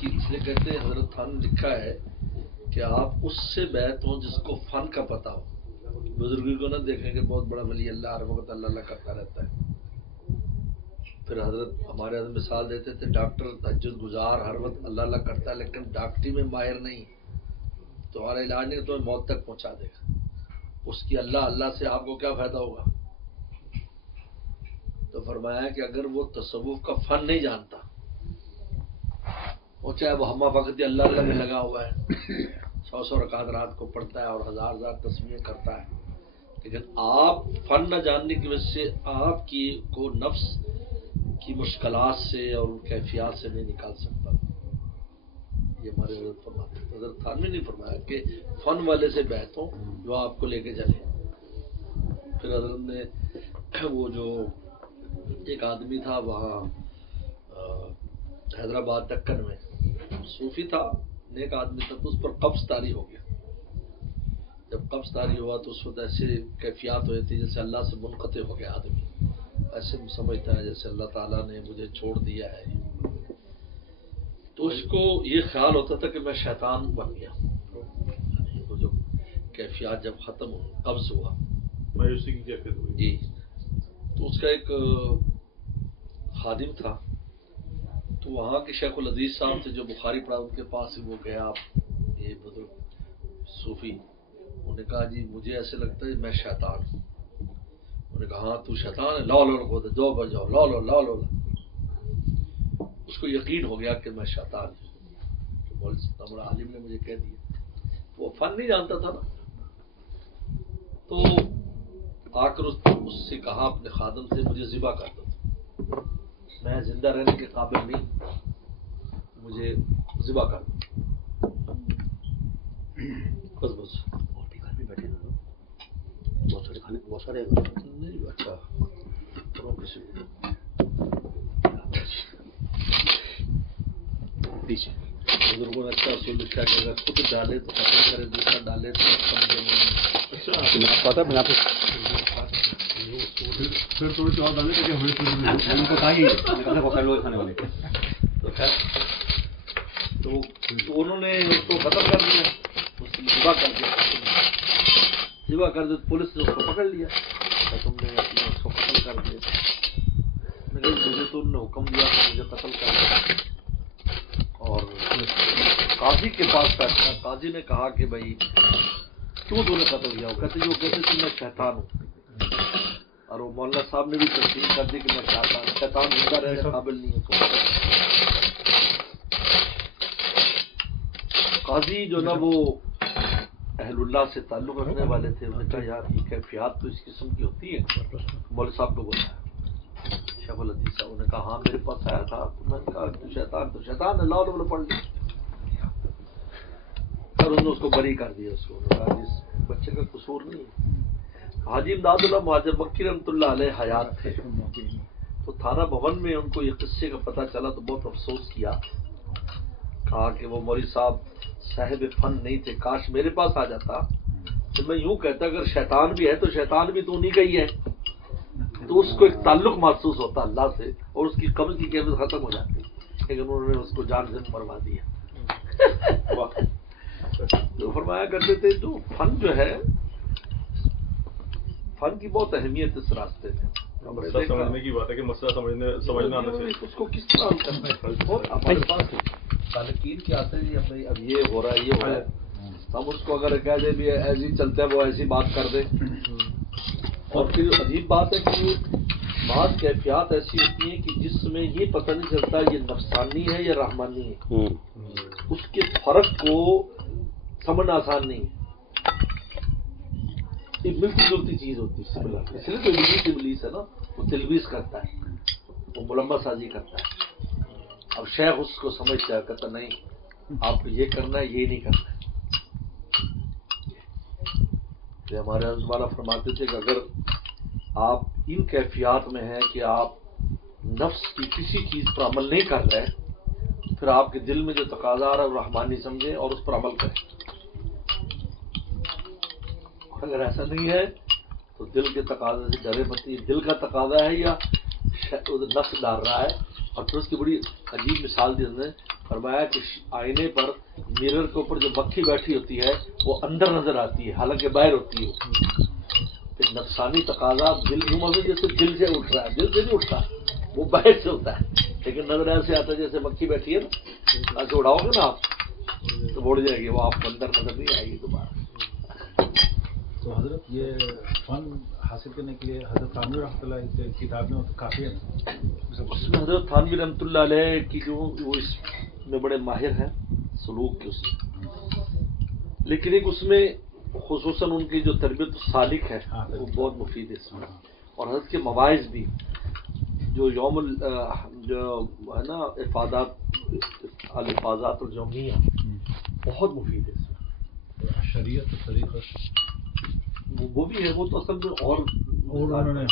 کی اس لیے کہتے ہیں حضرت خان نے لکھا ہے کہ آپ اس سے بیعت ہوں جس کو فن کا پتہ ہو. بزرگی کو نہ دیکھیں کہ بہت بڑا ولی اللہ ہر وقت اللہ اللہ کرتا رہتا ہے. پھر حضرت ہمارے حضرت مثال دیتے تھے ڈاکٹر تہجد گزار ہر وقت اللہ اللہ کرتا ہے لیکن ڈاکٹری میں ماہر نہیں, تمہارا علاج نہیں تمہیں موت تک پہنچا دے گا. اس کی اللہ اللہ سے آپ کو کیا فائدہ ہوگا؟ تو فرمایا کہ اگر وہ تصوف کا فن نہیں جانتا, وہ چاہے وہ ہمہ وقت اللہ اللہ میں لگا ہوا ہے, 100 رکعت رات کو پڑھتا ہے اور ہزار تسبیحیں کرتا ہے, لیکن آپ فن نہ جاننے کی وجہ سے آپ کی کو نفس کی مشکلات سے اور کیفیات سے نہیں نکال سکتا. یہ ہمارے حضرت فرماتے ہیں. حضرت تھانوی نے فرمایا کہ فن والے سے بیعت ہوں جو آپ کو لے کے چلے. پھر حضرت نے وہ جو ایک آدمی تھا وہاں حیدرآباد دکن میں, صوفی تھا, نیک آدمی تھا, تو اس پر قبض طاری ہو گیا. جب قبض طاری ہوا تو اس وقت ایسے کیفیات ہوئی تھی جیسے اللہ سے منقطع ہو گیا آدمی, ایسے سمجھتا ہے جیسے اللہ تعالیٰ نے مجھے چھوڑ دیا ہے. تو اس کو یہ خیال ہوتا تھا کہ میں شیطان بن گیا. وہ جو کیفیات جب ختم ہو, قبض ہوا, مایوسی کی کیفیت ہوئی جی, تو اس کا ایک خادم تھا, تو وہاں کے شیخ الحدیث صاحب تھے جو بخاری پڑھا, ان کے پاس سے وہ گیا, یہ بزرگ صوفی. انہوں نے کہا جی مجھے ایسے لگتا ہے میں شیطان ہوں. انہوں نے کہا ہاں تو شیطان ہے, لا لو کو دو بجاؤ, لا لو لا لو. اس کو یقین ہو گیا کہ میں شیطان ہوں, مولوی صاحب بڑا عالم نے مجھے کہہ دیا. وہ فن نہیں جانتا تھا نا, تو آ کر اس سے کہا اپنے خادم سے مجھے ذبح کر دو, میں زندہ رہنے کے قابل نہیں, مجھے ذبح کر دو. بس بس اور بھی گھر میں بیٹھے نا, بہت سارے کھانے بہت سارے نہیں. اچھا کرو کسی کو پیچھے بزرگوں نے اچھا اصول لکھا کہ اگر خود ڈالے تو ختم کرے, دوسرا ڈالے تو پتا بنا پھر تھوڑی سی اور ڈالے تاکہ ہمیں ان کو کہا کہ بہت سارے لوگ کھانے والے تو خیر تو انہوں نے اس کو ختم کر دیا, اس کو ذبح کر دیا. ذبح کر دیا, پولیس نے اس کو پکڑ لیا, تم نے اس کو قتل کر دیا. مجھے تو انہوں نے حکم دیا کہ مجھے قتل کر دیا. اور قاضی کے پاس بیٹھا, قاضی نے کہا کہ بھائی کیوں تو نے قتل کیا؟ وہ کہتے تھے میں شیطان ہوں. اور وہ مولانا صاحب نے بھی تسلیم کر دی کہ میں شیطان زندہ رہنے کے قابل نہیں ہے. قاضی جو نا وہ اہل اللہ سے تعلق رکھنے والے تھے, انہوں نے کہا یار یہ کیفیات تو اس قسم کی ہوتی ہے. مولوی صاحب کو بولا شیخ الحدیث صاحب نے کہا ہاں میرے پاس آیا تھا, تو میں نے کہا تو شیطان اللہ علیہ پڑھ لیا. اور انہوں نے اس کو بری کر دیا. اس کو کہا اس بچے کا قصور نہیں ہے. حاجی امداد اللہ مہاجر مکی رحمۃ اللہ علیہ حیات تھے, تو تھانہ بھون میں ان کو یہ قصے کا پتہ چلا تو بہت افسوس کیا. کہا کہ وہ مولوی صاحب فن نہیں تھے, کاش میرے پاس آ جاتا تو میں یوں کہتا اگر شیطان بھی ہے تو شیطان بھی تو نہیں گئی ہے. تو اس کو ایک تعلق محسوس ہوتا اللہ سے, اور اس کی قبض کی کیفیت ختم ہو جاتی. لیکن انہوں نے اس کو جان سے مروا دیا. تو فرمایا کرتے تھے جو فن جو ہے, فن کی بہت اہمیت اس راستے میں. مسئلہ سمجھنے کی بات ہے کہ مسئلہ سمجھنا آنا چاہیے. اس کو کس طرح حل کرنا ہے. ہمارے پاس سالکین کے آتے ہیں اب یہ ہو رہا ہے, یہ ہو رہا ہے, ہم اس کو اگر کہہ دیں بھی ایسی چلتے ہیں وہ ایسی بات کر دیں. اور پھر عجیب بات ہے کہ بعض کیفیات ایسی ہوتی ہیں کہ جس میں یہ پتہ نہیں چلتا یہ نفسانی ہے یا رحمانی ہے. اس کے فرق کو سمجھنا آسان نہیں ہے. یہ ملتی جلتی چیز ہوتی ہے, سملر. اس لیے تو ابلیس ہے نا, وہ تلبیس کرتا ہے, وہ ملمہ سازی کرتا ہے. اب شیخ اس کو سمجھتا ہے, کہتا نہیں آپ کو یہ کرنا ہے, یہ نہیں کرنا ہے. ہمارے حضرت والا فرماتے تھے کہ اگر آپ ان کیفیات میں ہیں کہ آپ نفس کی کسی چیز پر عمل نہیں کر رہے, پھر آپ کے دل میں جو تقاضا آ رہا ہے وہ رحمانی سمجھیں اور اس پر عمل کریں. اگر ایسا نہیں ہے تو دل کے تقاضے سے ڈرے مت. دل کا تقاضا ہے یا نفس ڈال رہا ہے. اور پھر اس کی بڑی عجیب مثال دی انہوں نے, فرمایا کہ آئینے پر میرر کے اوپر جو مکھی بیٹھی ہوتی ہے وہ اندر نظر آتی ہے حالانکہ باہر ہوتی ہے. کہ نفسانی تقاضا دل میں جیسے دل سے اٹھ رہا ہے، دل سے نہیں اٹھتا، وہ باہر سے ہوتا ہے، لیکن نظر ایسے آتا ہے جیسے مکھی بیٹھی ہے نا، ایسے اڑاؤ گے نا آپ تو اڑ جائے گی، وہ آپ کو اندر نظر نہیں آئے گی دوبارہ. تو حضرت یہ فن حاصل کرنے کے لیے حضرت تھانوی رحمۃ اللہ کی کتاب میں کافی ہے. اس میں حضرت تھانوی رحمۃ اللہ علیہ کی جو وہ اس میں بڑے ماہر ہیں سلوک کے، اس میں لیکن ایک اس میں خصوصاً ان کی جو تربیت سالک ہے وہ بہت مفید ہے اس میں، اور حضرت کے مواعظ بھی جو جو ہے نا الفاظات الجومیہ بہت مفید ہے اس میں. شریعت طریقت وہ بھی ہے، وہ تو اصل میں اور انہوں نے